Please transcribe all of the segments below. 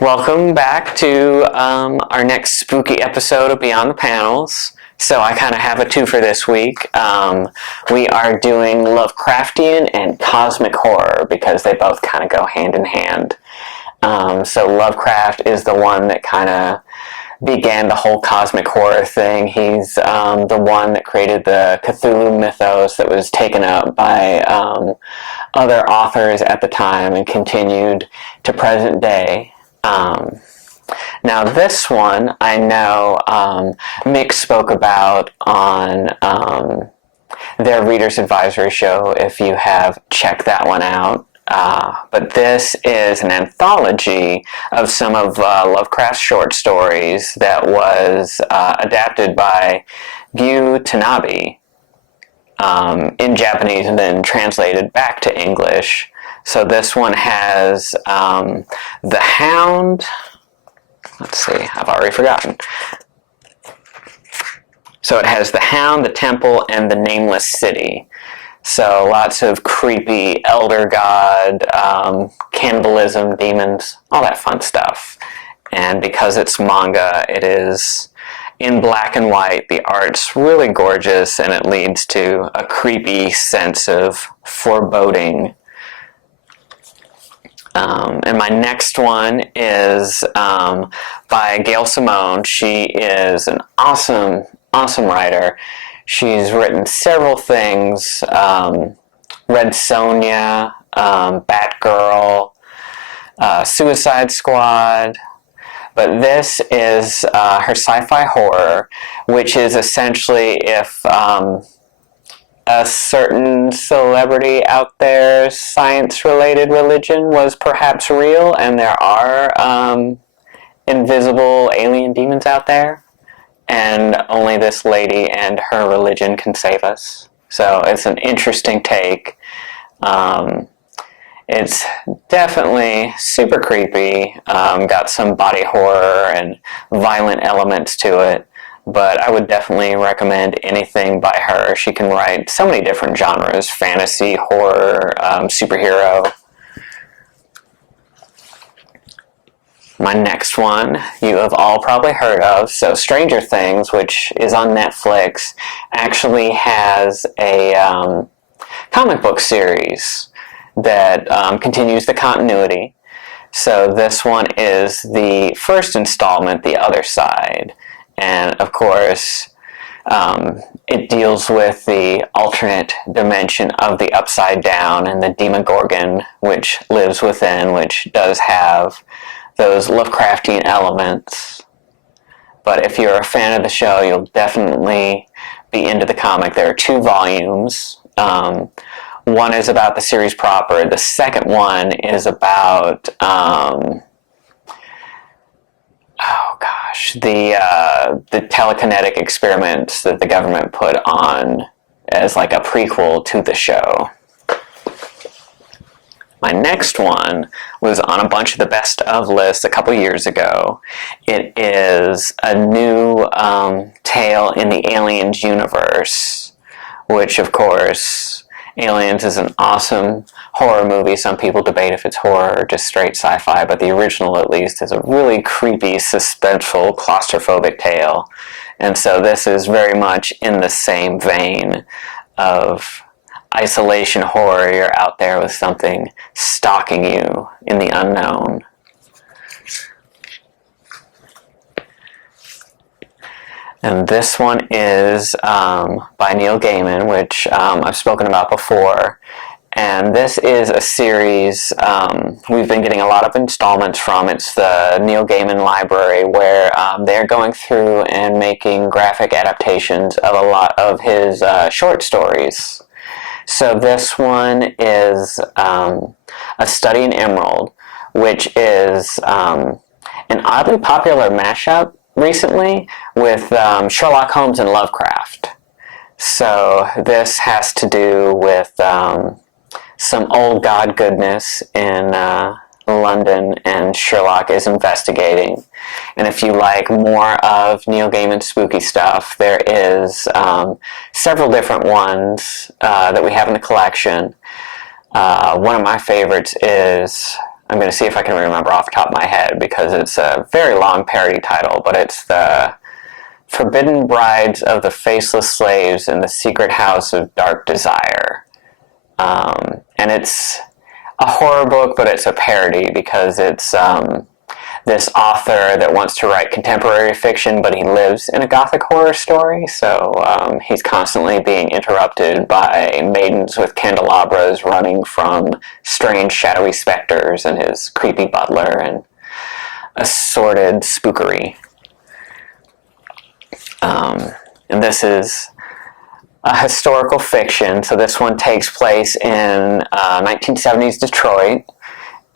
Welcome back to our next spooky episode of Beyond the Panels. So I kind of have a twofer this week. We are doing Lovecraftian and cosmic horror because they both kind of go hand in hand. So Lovecraft is the one that kind of began the whole cosmic horror thing. He's the one that created the Cthulhu mythos that was taken up by other authors at the time and continued to present day. Now this one I know Mick spoke about on their Reader's Advisory show, if you have checked that one out. But this is an anthology of some of Lovecraft's short stories that was adapted by Gail Tanabe in Japanese and then translated back to English. So this one has the Hound. Let's see, I've already forgotten. So it has the Hound, the Temple, and the Nameless City. So lots of creepy elder god, cannibalism, demons, all that fun stuff. And because it's manga, it is in black and white. The art's really gorgeous, and it leads to a creepy sense of foreboding. And my next one is by Gail Simone. She is an awesome writer. She's written several things, Red Sonja, Batgirl, Suicide Squad, but this is her sci-fi horror, which is essentially if a certain celebrity out there's science-related religion was perhaps real, and there are invisible alien demons out there, and only this lady and her religion can save us. So it's an interesting take. It's definitely super creepy, got some body horror and violent elements to it, but I would definitely recommend anything by her. She can write so many different genres: fantasy, horror, superhero. My next one you have all probably heard of. So Stranger Things, which is on Netflix, actually has a comic book series that continues the continuity. So this one is the first installment, The Other Side. And of course, it deals with the alternate dimension of the Upside Down and the Demogorgon, which lives within, which does have those Lovecraftian elements. But if you're a fan of the show, you'll definitely be into the comic. There are 2 volumes. One is about the series proper. The second one is about the telekinetic experiments that the government put on as like a prequel to the show. My next one was on a bunch of the best of lists a couple years ago. It is a new tale in the Aliens universe, which of course, Aliens is an awesome horror movie. Some people debate if it's horror or just straight sci-fi, but the original, at least, is a really creepy, suspenseful, claustrophobic tale. And so this is very much in the same vein of isolation horror. You're out there with something stalking you in the unknown. And this one is by Neil Gaiman, which I've spoken about before. And this is a series we've been getting a lot of installments from. It's the Neil Gaiman Library, where they're going through and making graphic adaptations of a lot of his short stories. So this one is A Study in Emerald, which is an oddly popular mashup recently with Sherlock Holmes and Lovecraft. So this has to do with some old god goodness in London, and Sherlock is investigating. And if you like more of Neil Gaiman's spooky stuff, there is several different ones that we have in the collection. One of my favorites is I'm going to see if I can remember off the top of my head, because it's a very long parody title, but it's the Forbidden Brides of the Faceless Slaves in the Secret House of Dark Desire. And it's a horror book, but it's a parody, because it's this author that wants to write contemporary fiction, but he lives in a gothic horror story, so he's constantly being interrupted by maidens with candelabras running from strange shadowy specters and his creepy butler and assorted spookery. And this is a historical fiction, so this one takes place in 1970s Detroit,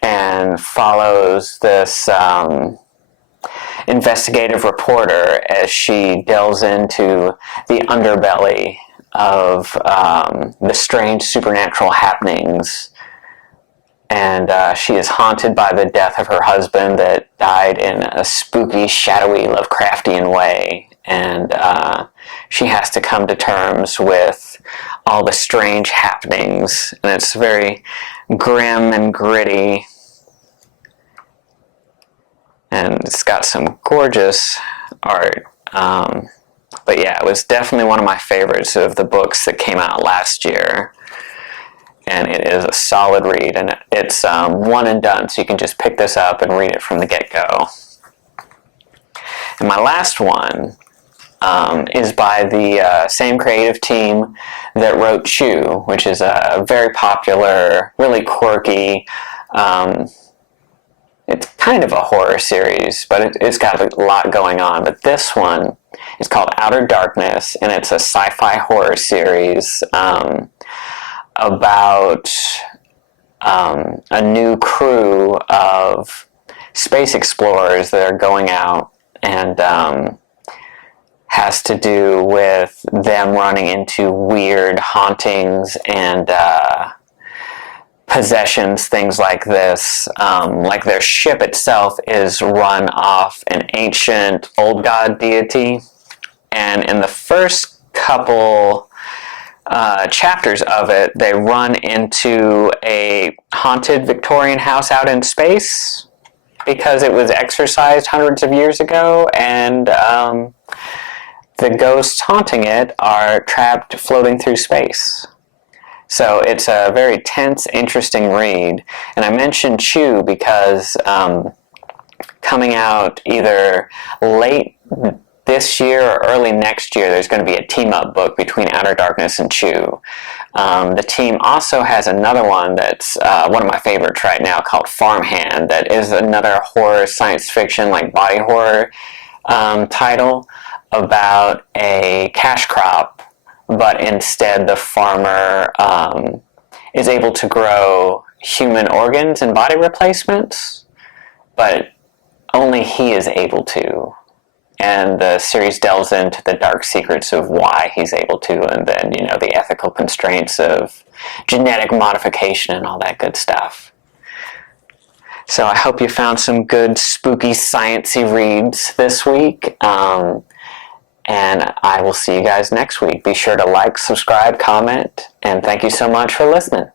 and follows this investigative reporter as she delves into the underbelly of the strange supernatural happenings. And she is haunted by the death of her husband that died in a spooky, shadowy, Lovecraftian way. And she has to come to terms with all the strange happenings. And it's very grim and gritty, and it's got some gorgeous art. But yeah, it was definitely one of my favorites of the books that came out last year, and it is a solid read, and it's one and done, so you can just pick this up and read it from the get-go. And my last one is by the same creative team that wrote Chew, which is a very popular, really quirky, it's kind of a horror series, but it's got a lot going on. But this one is called Outer Darkness, and it's a sci-fi horror series about a new crew of space explorers that are going out, and has to do with them running into weird hauntings and possessions, things like this. Like their ship itself is run off an ancient old god deity, and in the first couple chapters of it, they run into a haunted Victorian house out in space because it was exorcised hundreds of years ago, and the ghosts haunting it are trapped floating through space. So it's a very tense, interesting read. And I mentioned Chew because coming out either late this year or early next year, there's going to be a team-up book between Outer Darkness and Chew. The team also has another one that's one of my favorites right now, called Farmhand, that is another horror, science fiction, like body horror title about a cash crop, but instead the farmer is able to grow human organs and body replacements, but only he is able to. And the series delves into the dark secrets of why he's able to, and then, you know, the ethical constraints of genetic modification and all that good stuff. So I hope you found some good, spooky, sciencey reads this week. And I will see you guys next week. Be sure to like, subscribe, comment, and thank you so much for listening.